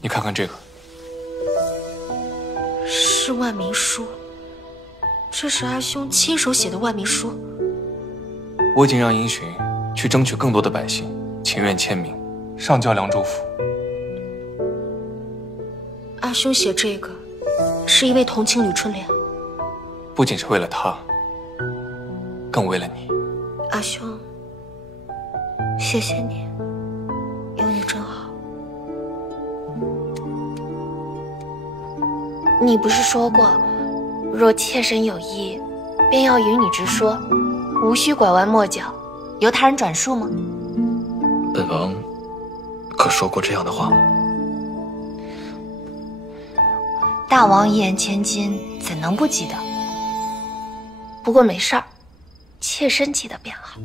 你看看这个，是万民书。这是阿兄亲手写的万民书。我已经让殷巡去争取更多的百姓情愿签名，上交凉州府。阿兄写这个，是因为同情吕春莲。不仅是为了他，更为了你。阿兄，谢谢你，有你真好。你不是说过，若妾身有意，便要与你直说，无需拐弯抹角，由他人转述吗？本王可说过这样的话？大王一言千金，怎能不记得？不过没事儿，妾身记得便好。